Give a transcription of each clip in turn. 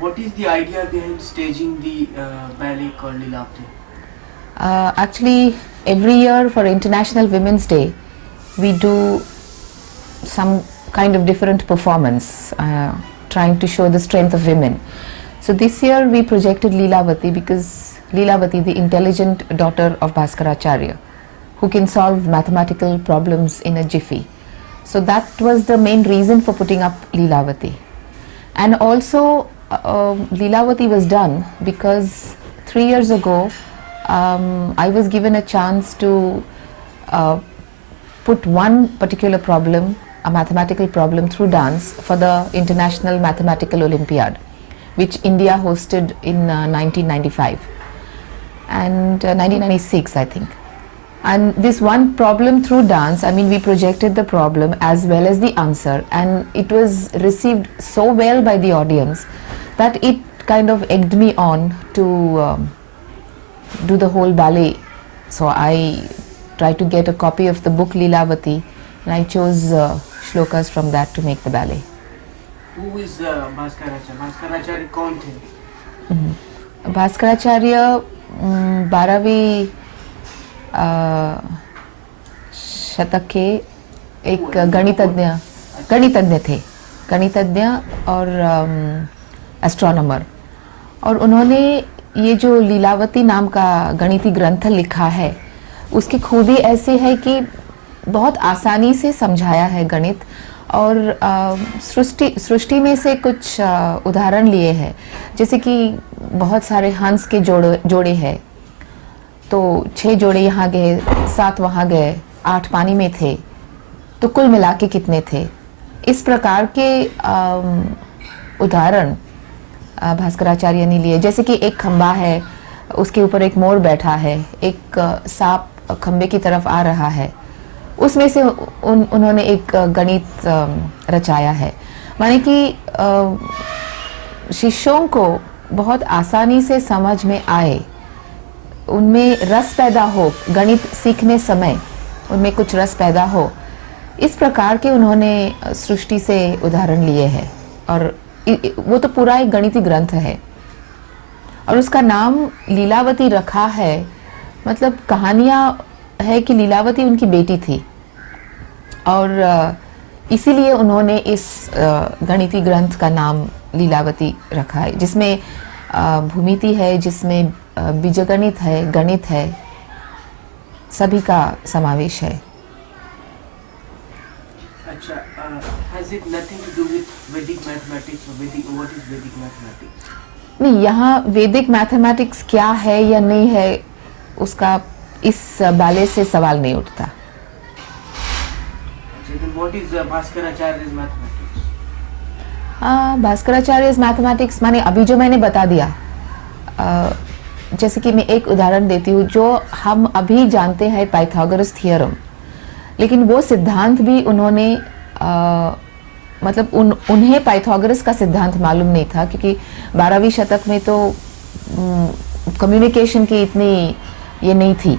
What is the idea behind staging the ballet called Lilavati? Actually, every year for International Women's Day, we do some kind of different performance, trying to show the strength of women. So this year we projected Lilavati because Lilavati, the intelligent daughter of Bhaskaracharya, who can solve mathematical problems in a jiffy. So that was the main reason for putting up Lilavati. And also Lilavati was done because 3 years ago I was given a chance to put one particular problem, a mathematical problem, through dance for the International Mathematical Olympiad, which India hosted in 1995 and 1996, I think. And this one problem through dance, I mean, we projected the problem as well as the answer, and it was received so well by the audience that it kind of egged me on to do the whole ballet. So I tried to get a copy of the book Lilavati, and I chose shlokas from that to make the ballet. Who is Bhaskaracharya? Bhaskaracharya कौन थे? भास्कराचार्य 12वीं शतक के एक गणितज्ञ थे, गणितज्ञ और एस्ट्रोनॉमर, और उन्होंने ये जो लीलावती नाम का गणितीय ग्रंथ लिखा है, उसकी खूबी ऐसी है कि बहुत आसानी से समझाया है गणित, और सृष्टि में से कुछ उदाहरण लिए हैं, जैसे कि बहुत सारे हंस के जोड़े हैं, तो 6 जोड़े यहाँ गए, 7 वहाँ गए, 8 पानी में थे, तो कुल मिला के कितने थे। इस प्रकार के उदाहरण भास्कराचार्य ने लिए। जैसे कि एक खंबा है, उसके ऊपर एक मोर बैठा है, एक सांप खंबे की तरफ आ रहा है, उसमें से उन्होंने एक गणित रचाया है। माने कि शिष्यों को बहुत आसानी से समझ में आए, उनमें रस पैदा हो, गणित सीखने समय उनमें कुछ रस पैदा हो, इस प्रकार के उन्होंने सृष्टि से उदाहरण लिए हैं। और वो तो पूरा एक गणितीय ग्रंथ है, और उसका नाम लीलावती रखा है। मतलब कहानियाँ है कि लीलावती उनकी बेटी थी, और इसीलिए उन्होंने इस गणितीय ग्रंथ का नाम लीलावती रखा है, जिसमें भूमिति है, जिसमें बीजगणित है, गणित है, सभी का समावेश है। अच्छा, has it nothing to do with Vedic mathematics or Vedic? What is Vedic mathematics? नहीं, यहाँ वैदिक मैथमेटिक्स क्या है या नहीं है, उसका इस बाले से सवाल नहीं उठता। Then what is Bhaskaracharya's mathematics? Bhaskaracharya's mathematics माने अभी जो मैंने बता दिया, जैसे कि मैं एक उदाहरण देती हूँ, जो हम अभी जानते हैं पाइथागोरस थियरम, लेकिन वो सिद्धांत भी उन्होंने मतलब उन्हें पाइथागोरस का सिद्धांत मालूम नहीं था, क्योंकि 12वीं शतक में तो कम्युनिकेशन की इतनी ये नहीं थी।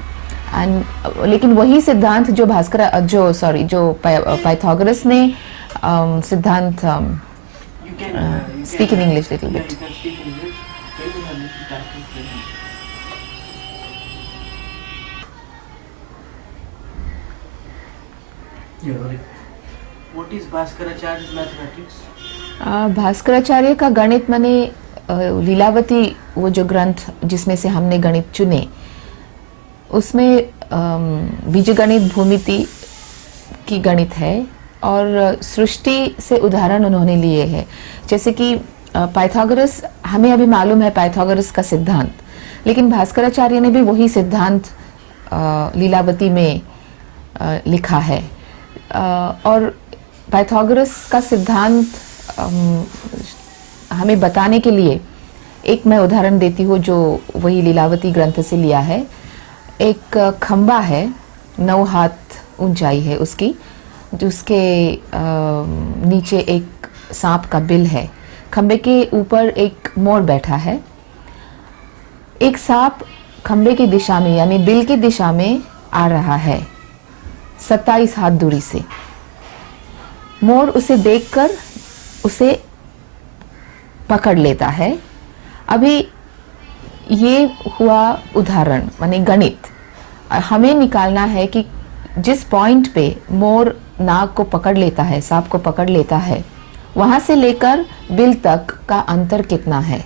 लेकिन वही सिद्धांत जो जो पाइथागोरस ने सिद्धांत, speak in English little bit. What is Bhaskaracharya's mathematics? Bhaskaracharya का गणित माने लीलावती, वो जो ग्रंथ जिसमें से हमने गणित चुने, उसमें बीजगणित, भूमिति की गणित है, और सृष्टि से उदाहरण उन्होंने लिए हैं। जैसे कि पाइथागोरस, हमें अभी मालूम है पाइथागोरस का सिद्धांत, लेकिन भास्कराचार्य ने भी वही सिद्धांत लीलावती में लिखा है। और पाइथागोरस का सिद्धांत हमें बताने के लिए एक मैं उदाहरण देती हूँ, जो वही लीलावती ग्रंथ से लिया है। एक खंबा है, 9 हाथ ऊंचाई है उसकी, जिसके नीचे एक सांप का बिल है, खंबे के ऊपर एक मोर बैठा है। एक सांप खंबे की दिशा में यानी बिल की दिशा में आ रहा है 27 हाथ दूरी से। मोर उसे देखकर उसे पकड़ लेता है। अभी ये हुआ उदाहरण माने गणित। हमें निकालना है कि जिस पॉइंट पे मोर नाग को पकड़ लेता है, सांप को पकड़ लेता है, वहां से लेकर बिल तक का अंतर कितना है।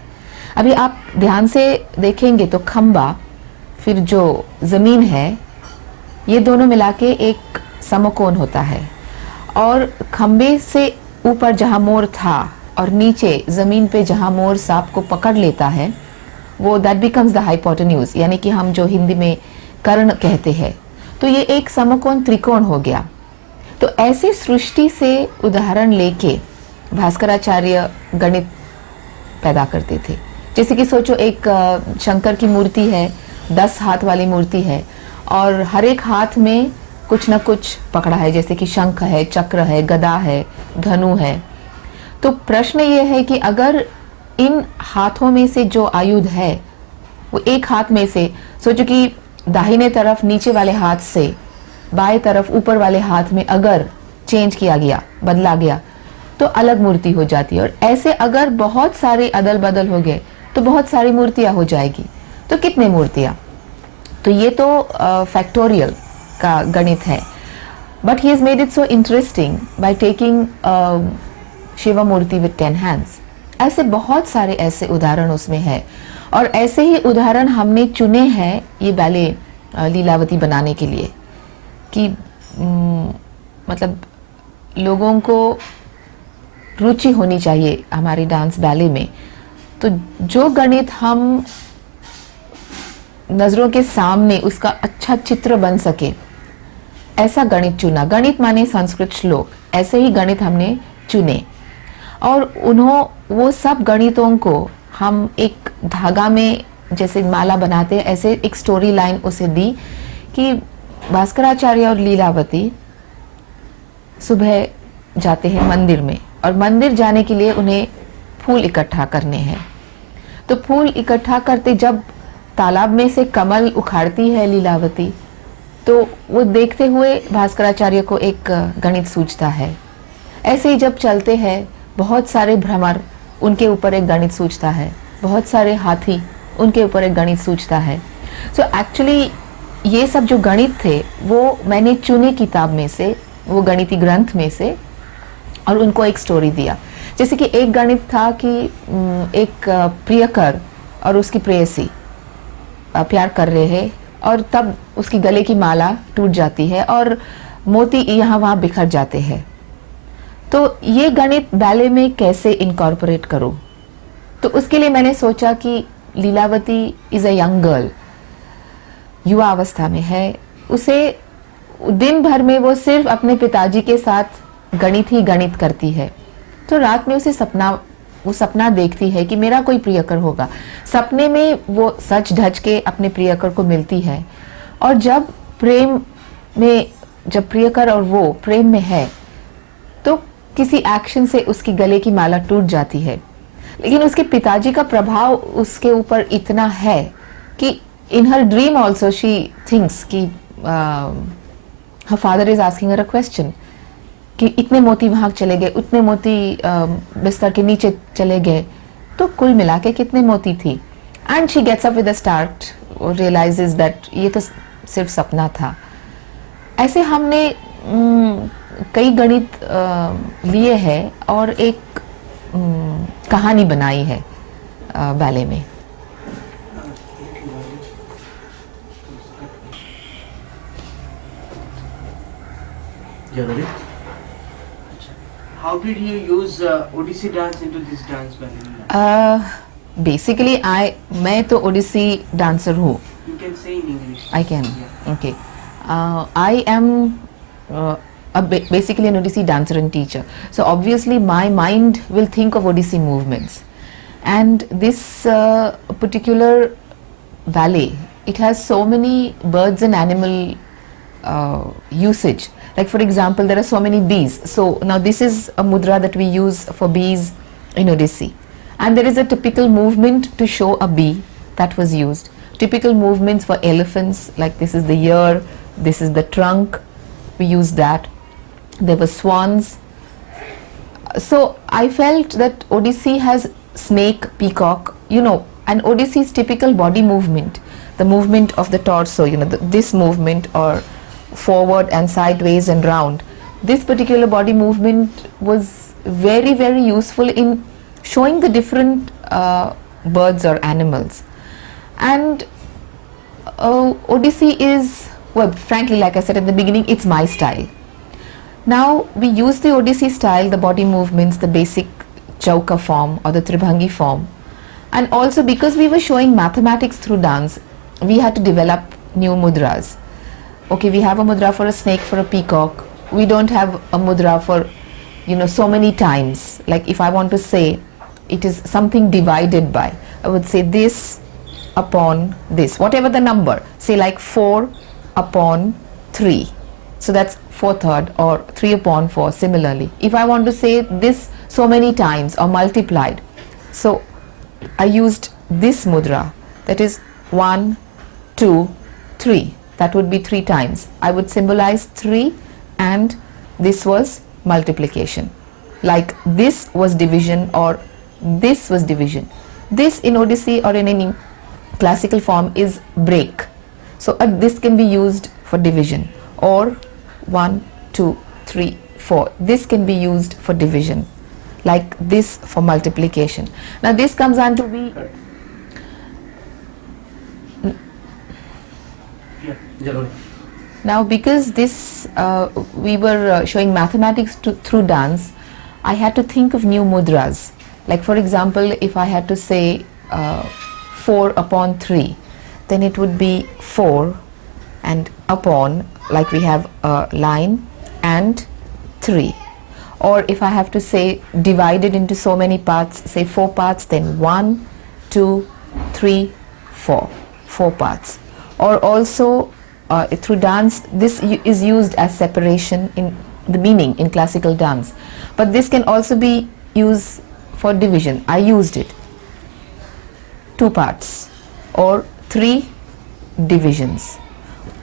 अभी आप ध्यान से देखेंगे तो खंबा फिर जो जमीन है, ये दोनों मिला के एक समकोण होता है, और खंबे से ऊपर जहां मोर था और नीचे जमीन पे जहां मोर सांप को पकड़ लेता है, वो दैट बिकम्स द हाइपोटेन्यूज, यानी कि हम जो हिंदी में कर्ण कहते हैं। तो ये एक समकोण त्रिकोण हो गया। तो ऐसे सृष्टि से उदाहरण लेके भास्कराचार्य गणित पैदा करते थे। जैसे कि सोचो, एक शंकर की मूर्ति है, 10 हाथ वाली मूर्ति है, और हर एक हाथ में कुछ न कुछ पकड़ा है, जैसे कि शंख है, चक्र है, गदा है, धनु है। तो प्रश्न ये है कि अगर इन हाथों में से जो आयुध है वो एक हाथ में से, सोचो कि दाहिने तरफ नीचे वाले हाथ से बाएं तरफ ऊपर वाले हाथ में अगर चेंज किया गया, बदला गया, तो अलग मूर्ति हो जाती है। और ऐसे अगर बहुत सारे अदल बदल हो गए तो बहुत सारी मूर्तियां हो जाएगी। तो कितने मूर्तियां? तो ये तो फैक्टोरियल का गणित है। But he has made it so interesting by taking Shiva Murthy with 10 hands. ऐसे बहुत सारे ऐसे उदाहरण उसमें है, और ऐसे ही उदाहरण हमने चुने हैं ये बैले लीलावती बनाने के लिए, कि मतलब लोगों को रुचि होनी चाहिए हमारी डांस बैले में। तो जो गणित हम नजरों के सामने उसका अच्छा चित्र बन सके, ऐसा गणित चुना। गणित माने संस्कृत श्लोक, ऐसे ही गणित हमने चुने, और वो सब गणितों को हम एक धागा में जैसे माला बनाते हैं, ऐसे एक स्टोरी लाइन उसे दी कि भास्कराचार्य और लीलावती सुबह जाते हैं मंदिर में, और मंदिर जाने के लिए उन्हें फूल इकट्ठा करने हैं। तो फूल इकट्ठा करते जब तालाब में से कमल उखाड़ती है लीलावती, तो वो देखते हुए भास्कराचार्य को एक गणित सूझता है। ऐसे ही जब चलते हैं, बहुत सारे भ्रमर, उनके ऊपर एक गणित सूझता है, बहुत सारे हाथी, उनके ऊपर एक गणित सूझता है। सो एक्चुअली ये सब जो गणित थे वो मैंने चुने किताब में से, वो गणिती ग्रंथ में से, और उनको एक स्टोरी दिया। जैसे कि एक गणित था कि एक प्रियकर और उसकी प्रेयसी प्यार कर रहे हैं, और तब उसकी गले की माला टूट जाती है और मोती यहाँ वहाँ बिखर जाते हैं। तो ये गणित बैले में कैसे इनकॉर्पोरेट करूं? तो उसके लिए मैंने सोचा कि Lilavati is a young girl, युवा अवस्था में है, उसे दिन भर में वो सिर्फ अपने पिताजी के साथ गणित ही गणित करती है। तो रात में उसे वो सपना देखती है कि मेरा कोई प्रियकर होगा। सपने में वो सच धज के अपने प्रियकर को मिलती है, और जब प्रियकर और वो प्रेम में है, तो किसी एक्शन से उसकी गले की माला टूट जाती है। लेकिन उसके पिताजी का प्रभाव उसके ऊपर इतना है कि in her dream also she thinks कि her father is asking her a question कि इतने मोती वहां चले गए, उतने मोती बिस्तर के नीचे चले गए, तो कुल मिला के कितने मोती थी। And she gets up with a start, realises that ये तो सिर्फ सपना था। ऐसे हमने कई गणित लिए हैं और एक कहानी बनाई है बैले में। How did you use Odissi dance into this dance ballet? Basically, मैं तो ओडिसी डांसर हूँ. You can say in English. I can. Yeah. Okay. I am basically an Odissi dancer and teacher. So obviously, my mind will think of Odissi movements, and this particular ballet, it has so many birds and animal usage. Like for example, there are so many bees. So now this is a mudra that we use for bees in Odissi, and there is a typical movement to show a bee that was used. Typical movements for elephants, like this is the ear, this is the trunk, we use that. There were swans. So I felt that Odissi has snake, peacock, and Odysseus' typical body movement, the movement of the torso, this movement, or forward and sideways and round. This particular body movement was very, very useful in showing the different birds or animals. And Odyssey is, well, frankly, like I said at the beginning, it's my style. Now we use the Odyssey style, the body movements, the basic Chauka form or the Tribhangi form. And also because we were showing mathematics through dance, we had to develop new mudras. Okay, we have a mudra for a snake, for a peacock. We don't have a mudra for, so many times. Like if I want to say it is something divided by, I would say this upon this, whatever the number, say like 4 upon 3. So that's 4/3 or 3 upon 4 similarly. If I want to say this so many times or multiplied, so I used this mudra, that is 1, 2, 3. That would be 3 times. I would symbolize 3 and this was multiplication. Like this was division or this was division. This in Odyssey or in any classical form is break. So this can be used for division, or 1, 2, 3, 4. This can be used for division, like this for multiplication. Now this comes on to be now because this we were showing mathematics through dance. I had to think of new mudras. Like for example, if I had to say 4 upon 3, then it would be 4 and upon, like we have a line, and 3. Or if I have to say divided into so many parts, say 4 parts, then 1, 2, 3, 4. 4 parts. Or also through dance, this is used as separation in the meaning in classical dance. But this can also be used for division. I used it. 2 parts or 3 divisions.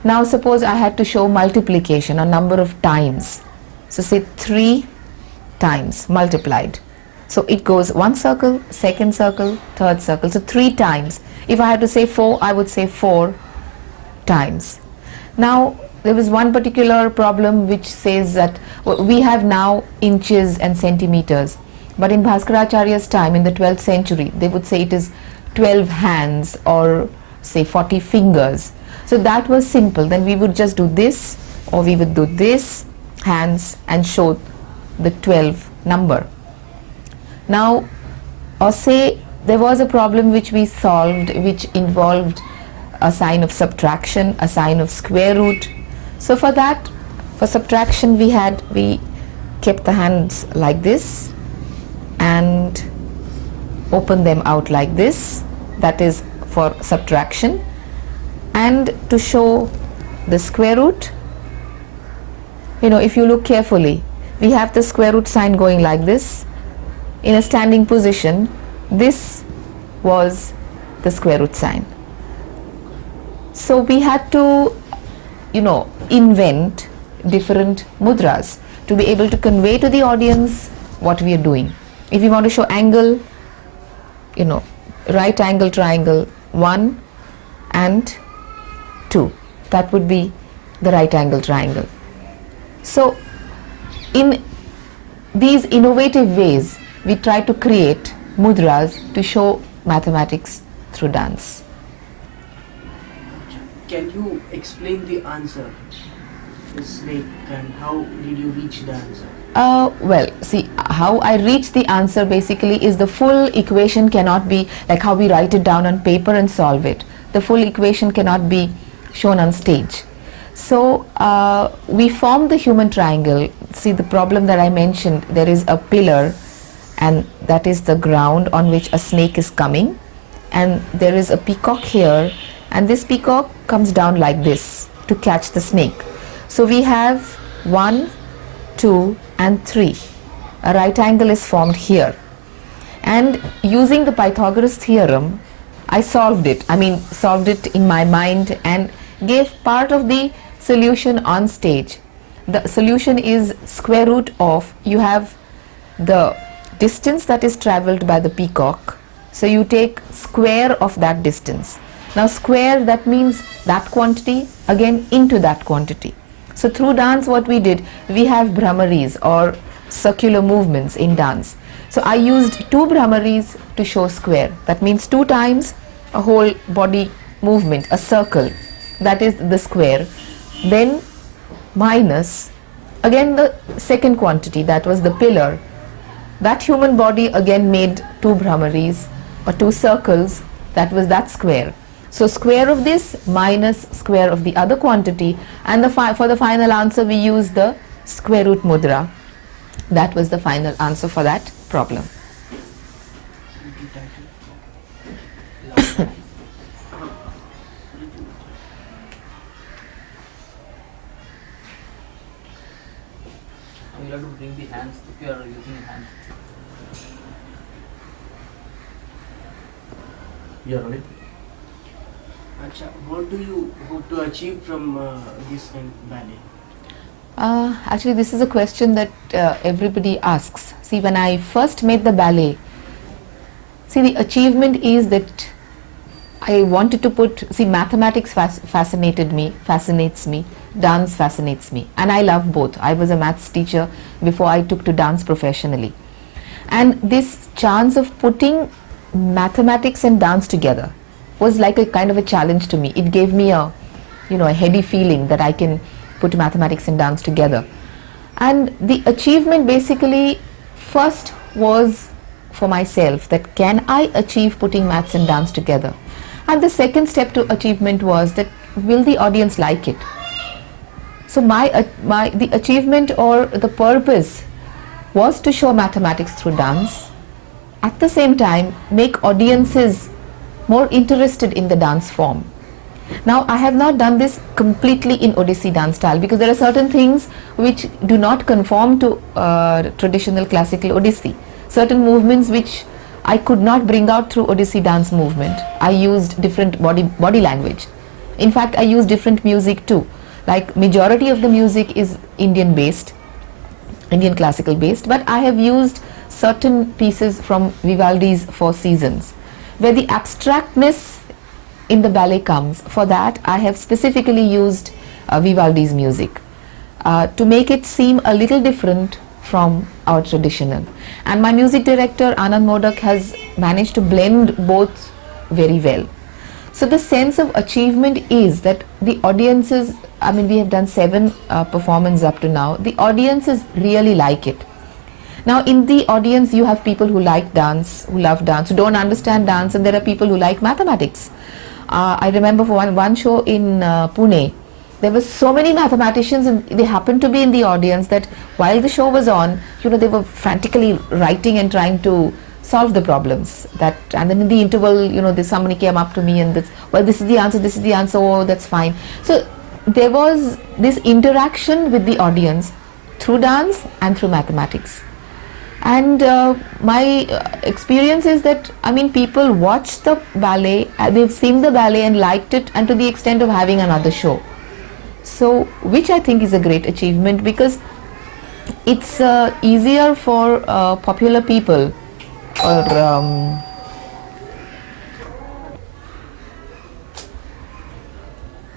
Now suppose I had to show multiplication, a number of times. So say 3 times multiplied. So it goes 1 circle, 2nd circle, 3rd circle. So 3 times. If I had to say 4, I would say 4 times. Now there was one particular problem which says that we have now inches and centimeters. But in Bhaskaracharya's time, in the 12th century, they would say it is 12 hands or say 40 fingers. So that was simple. Then we would just do this, or we would do this, hands, and show the 12 number. Now, or say there was a problem which we solved which involved a sign of subtraction, a sign of square root. So for that, for subtraction we kept the hands like this and open them out like this. That is for subtraction. And to show the square root, if you look carefully, we have the square root sign going like this in a standing position. This was the square root sign. So we had to invent different mudras to be able to convey to the audience what we are doing. If you want to show angle, right angle triangle 1 and 2, that would be the right angle triangle. So in these innovative ways, we try to create mudras to show mathematics through dance. Can you explain the answer, the snake, and how did you reach the answer? Well, see, how I reach the answer basically is the full equation cannot be like how we write it down on paper and solve it. The full equation cannot be shown on stage. So we form the human triangle. See, the problem that I mentioned, there is a pillar and that is the ground on which a snake is coming, and there is a peacock here, and this peacock comes down like this to catch the snake. So we have 1, 2 and 3. A right angle is formed here, and using the Pythagoras theorem I solved it. Solved it in my mind and gave part of the solution on stage. The solution is square root of, you have the distance that is traveled by the peacock. So you take square of that distance. Now square, that means that quantity again into that quantity. So through dance what we did, we have Brahmaris or circular movements in dance. So I used 2 Brahmaris to show square. That means 2 times a whole body movement, a circle, that is the square. Then minus again the second quantity, that was the pillar. That human body again made 2 Brahmaris or 2 circles, that was that square. So square of this minus square of the other quantity, and for the final answer we use the square root mudra. That was the final answer for that problem. You have to bring the hands if you are using hands. You are ready? Acha, what do you hope to achieve from this kind of ballet? Actually, this is a question that everybody asks. See, when I first made the ballet, see, the achievement is that I wanted to put, see, mathematics fascinates me, dance fascinates me, and I love both. I was a maths teacher before I took to dance professionally. And this chance of putting mathematics and dance together was like a kind of a challenge to me. It gave me a heady feeling that I can put mathematics and dance together. And the achievement basically first was for myself, that can I achieve putting maths and dance together? And the second step to achievement was that will the audience like it? So the achievement or the purpose was to show mathematics through dance, at the same time make audiences more interested in the dance form. Now, I have not done this completely in Odissi dance style, because there are certain things which do not conform to traditional classical Odissi. Certain movements which I could not bring out through Odissi dance movement. I used different body language. In fact, I used different music too. Like majority of the music is Indian based, Indian classical based, but I have used certain pieces from Vivaldi's Four Seasons, where the abstractness in the ballet comes. For that, I have specifically used Vivaldi's music to make it seem a little different from our traditional. And my music director Anand Modak has managed to blend both very well. So the sense of achievement is that the audiences, I mean, we have done 7 performances up to now, the audiences really like it. Now in the audience you have people who like dance, who love dance, who don't understand dance, and there are people who like mathematics. I remember for one show in Pune, there were so many mathematicians and they happened to be in the audience that while the show was on, they were frantically writing and trying to solve the problems. And then in the interval, somebody came up to me and this is the answer, oh, that's fine. So there was this interaction with the audience through dance and through mathematics. And my experience is that, I mean, people watched the ballet, they've seen the ballet and liked it, and to the extent of having another show. So, which I think is a great achievement, because it's easier for popular people or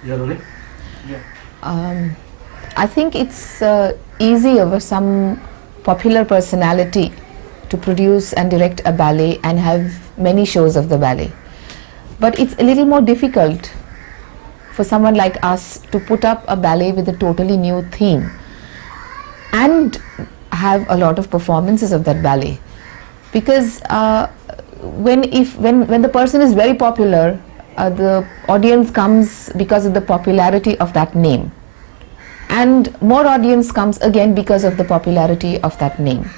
You are ready? Yeah. I think it's easier for some popular personality to produce and direct a ballet and have many shows of the ballet. But it's a little more difficult for someone like us to put up a ballet with a totally new theme and have a lot of performances of that ballet. Because when the person is very popular, the audience comes because of the popularity of that name. And more audience comes again because of the popularity of that name.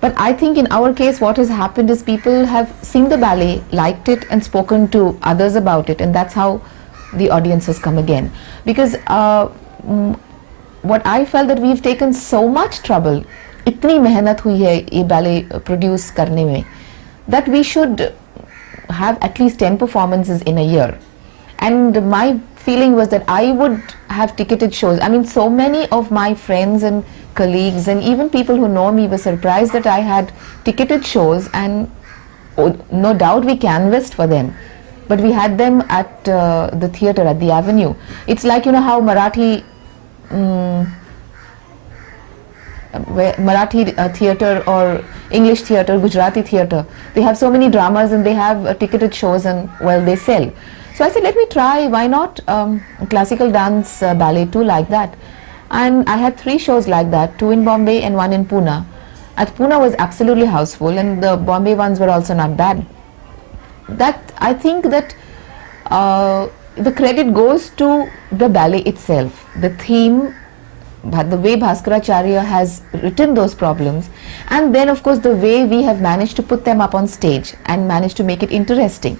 But I think in our case what has happened is people have seen the ballet, liked it and spoken to others about it, and that's how the audience has come again. Because what I felt that we've taken so much trouble, itni mehnat hui hai ye ballet produce karne mein, that we should have at least 10 performances in a year. And my feeling was that I would have ticketed shows. I mean, so many of my friends and colleagues and even people who know me were surprised that I had ticketed shows, and no doubt we canvassed for them. But we had them at the theatre, at the Avenue. It's like, you know, how Marathi theatre or English theatre, Gujarati theatre, they have so many dramas and they have ticketed shows, and well, they sell. So I said, let me try, why not classical dance ballet too, like that. And I had 3 shows like that, 2 in Bombay and 1 in Pune. At Pune was absolutely houseful, and the Bombay ones were also not bad. That I think that the credit goes to the ballet itself, the theme, but the way Bhaskaracharya has written those problems, and then of course the way we have managed to put them up on stage and managed to make it interesting.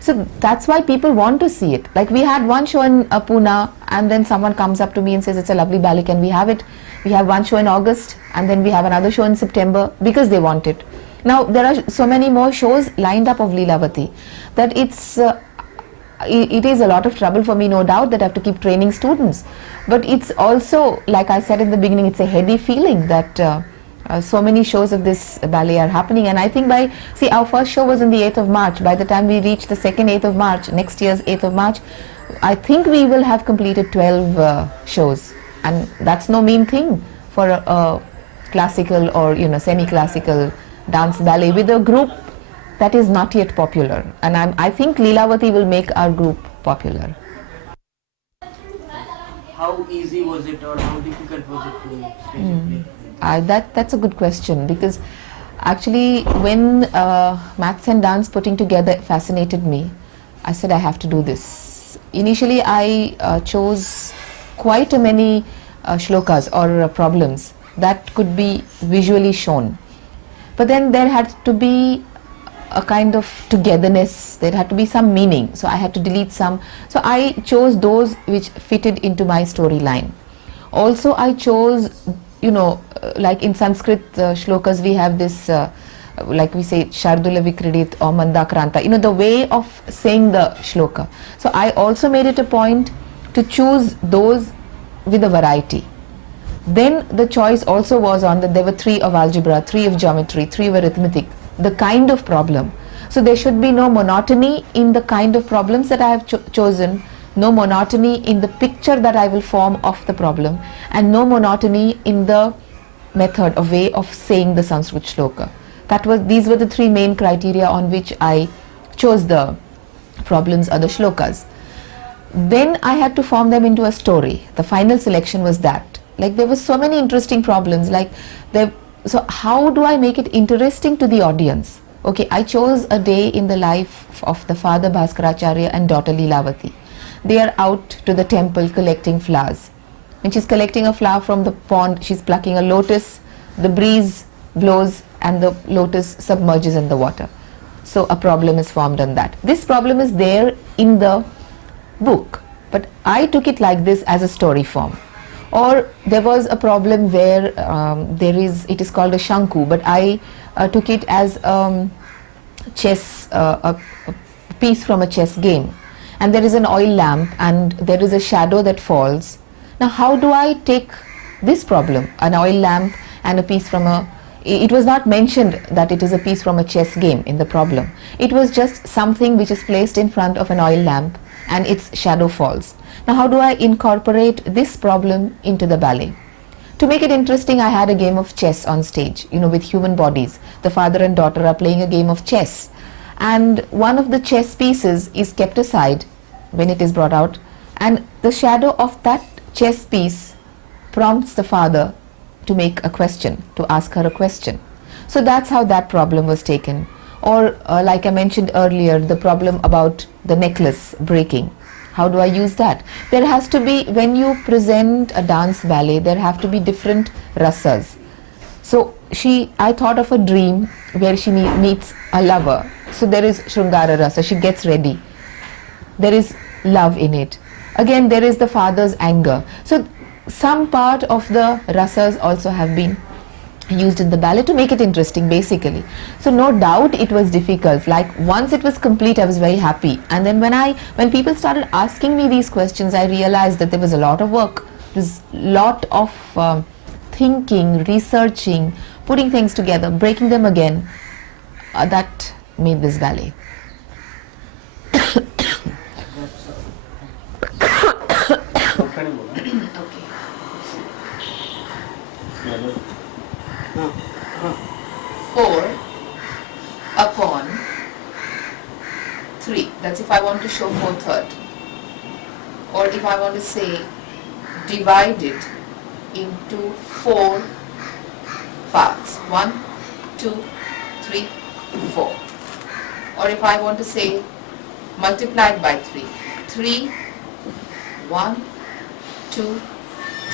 So that's why people want to see it. Like we had one show in Pune, and then someone comes up to me and says, it's a lovely ballet, can we have it? We have one show in August, and then we have another show in September, because they want it. Now there are so many more shows lined up of Leelavati that it is a lot of trouble for me, no doubt, that I have to keep training students. But it's also, like I said in the beginning, it's a heady feeling that so many shows of this ballet are happening. And I think our first show was on the 8th of March. By the time we reach the second 8th of March, next year's 8th of March, I think we will have completed 12 shows. And that's no mean thing for a classical or, you know, semi-classical dance ballet with a group that is not yet popular. And I think Leelavati will make our group popular. How easy was it, or how difficult was it to stage a play? That's a good question, because actually when maths and dance putting together fascinated me, I said I have to do this. Initially I chose quite a many shlokas or problems that could be visually shown. But then there had to be a kind of togetherness, there had to be some meaning, so I had to delete some. So I chose those which fitted into my storyline. Also I chose, you know, like in Sanskrit shlokas we have this, like we say, Shardula Vikridit or Mandakranta, you know, the way of saying the shloka. So I also made it a point to choose those with a variety. Then the choice also was on that there were 3 of algebra, 3 of geometry, 3 of arithmetic, the kind of problem. So there should be no monotony in the kind of problems that I have chosen, no monotony in the picture that I will form of the problem, and no monotony in the method or way of saying the Sanskrit shloka. These were the 3 main criteria on which I chose the problems or the shlokas. Then I had to form them into a story. The final selection was that. Like there were so many interesting problems, so how do I make it interesting to the audience? Okay, I chose a day in the life of the father Bhaskaracharya and daughter Leelavati. They are out to the temple collecting flowers. When she's collecting a flower from the pond, she's plucking a lotus, the breeze blows and the lotus submerges in the water. So a problem is formed on that. This problem is there in the book, but I took it like this as a story form. Or there was a problem where it is called a shanku, but I took it as chess, a piece from a chess game. And there is an oil lamp and there is a shadow that falls. Now how do I take this problem, an oil lamp and a piece from it was not mentioned that it is a piece from a chess game in the problem. It was just something which is placed in front of an oil lamp and its shadow falls. Now how do I incorporate this problem into the ballet? To make it interesting, I had a game of chess on stage, you know, with human bodies. The father and daughter are playing a game of chess. And one of the chess pieces is kept aside when it is brought out, and the shadow of that chess piece prompts the father to make a question, to ask her a question. So that's how that problem was taken. Or like I mentioned earlier, the problem about the necklace breaking. How do I use that? There has to be, when you present a dance ballet, there have to be different rasas. So I thought of a dream where she meets a lover. So there is Shrungara rasa, she gets ready. There is love in it. Again, there is the father's anger. So some part of the rasas also have been used in the ballet to make it interesting basically. So no doubt it was difficult. Like once it was complete, I was very happy. And then when people started asking me these questions, I realized that there was a lot of work. There's a lot of thinking, researching, putting things together, breaking them again. That made this ballet. Doctor ने बोला Okay. हाँ हाँ 4 upon 3. That's if I want to show 4/3. Or if I want to say divide it into 4 parts. 1, 2, 3, 4. Or if I want to say multiplied by 3. 3, 1, 2,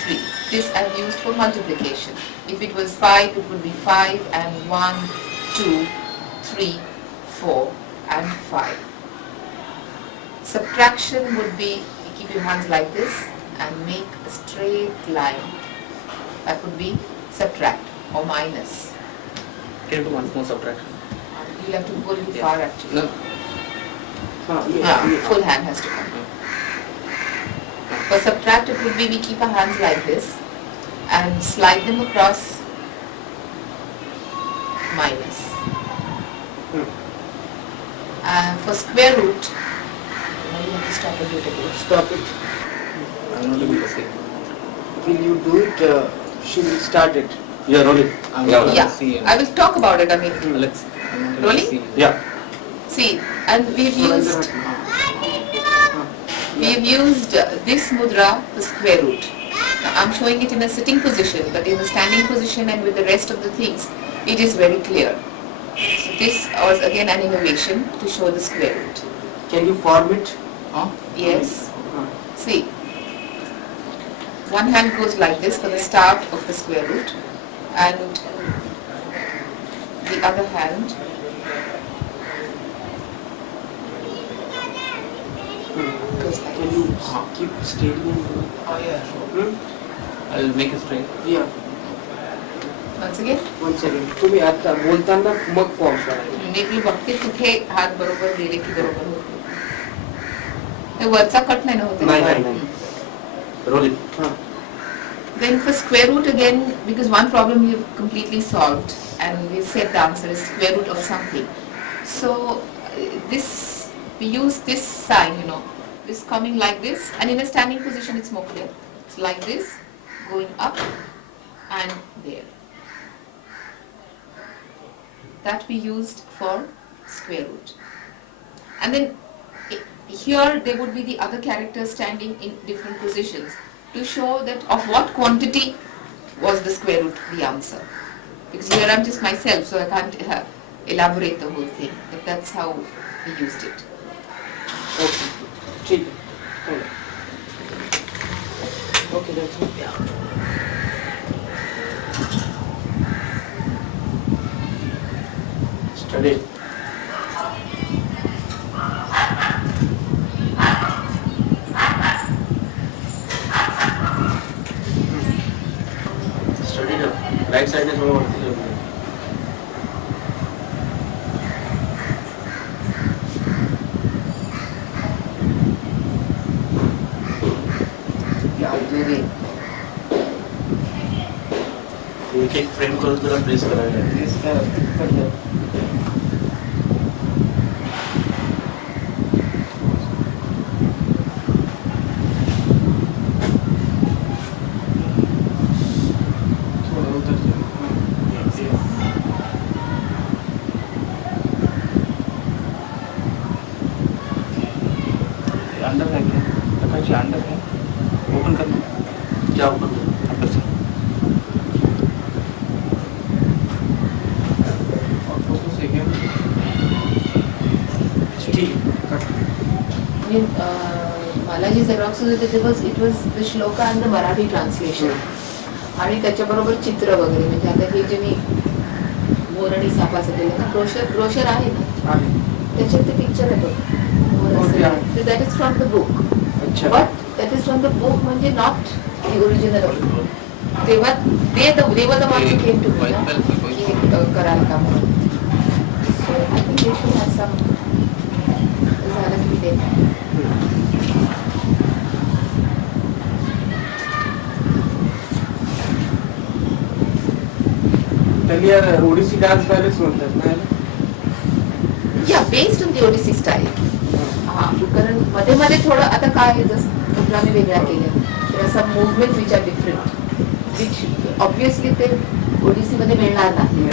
3. This I've used for multiplication. If it was 5, it would be 5 and 1, 2, 3, 4 and 5. Subtraction would be, you keep your hands like this and make a straight line. That would be subtract or minus. Can you do once more subtraction? You'll have to go a little Yeah. far actually. No. हाँ Yeah, ये full hand has to come. For subtract it would be we keep our hands like this and slide them across minus. And for square root, now you have to stop and do it again. stop it. I'm only going to say. Will you do it? She will start it. या rolling I'm Yeah. going Yeah, to see. I will talk about it. I mean, Let's. I'm going to Rolling? see. या see, and we've used this mudra for square root. Now I'm showing it in a sitting position, but in a standing position and with the rest of the things, it is very clear. So this was again an innovation to show the square root. Can you form it? Huh? Yes. हाँ See, one hand goes like this for the start of the square root, and the other hand goes like Can this. you keep steady and do it? Oh yeah. Hmm? I'll make it straight. Yeah. Once again, One second. तुम्ही आता बोलताना मग form करा. मी बघते कुठे हात बरोबर गेले की बरोबर होते. हे वरचा कट नाही ना होते. नाही. रोलिंग हाँ Then for square root again, because one problem we've completely solved and we said the answer is square root of something. So this, we use this sign, this coming like this, and in a standing position it's more clear. It's like this, going up and there. That we used for square root. And then here there would be the other characters standing in different positions to show that of what quantity was the square root the answer. Because here I'm just myself, so I can't elaborate the whole thing. But that's how we used it. Okay ठीक है. Okay that's it. Study study right side में थोड़ा बढ़ती है एक frame करो थोड़ा press करा जाए इसका कर दो. थोड़ा उधर जाओ. अंडर है क्या? प्रकाश जी अंडर है. ओपन कर दो. क्या ऊपर अंडर से. और फोकस है क्या? ठीक है. Balaji Xerox it was the shloka and the Marathi translation. आणि त्याच्याबरोबर चित्र वगैरे म्हणजे आता हे जे मी मोर आणि सापाचं केलं ना ब्रोशर आहे ना आहे. त्याच्यात ते पिक्चर आहे बघ that is from the book अच्छा. But that is from the book म्हणजे नॉट द ओरिजिनल ऑफ ते तेव्हा they were the ones who came to me ना, की कराल का म्हणून. So I think they should have some झालं की ते. त्याला यार ओडिसी डान्स बॅलेन्स म्हणतात ना याला? Yeah, based on the ODC style. हा, कारण मध्ये मध्ये थोडं आता काय आहे जसं मुद्राने वेगळ्या केल्या. There are some movements which are different, which obviously ते ओडिसी मध्ये मिळणार नाही.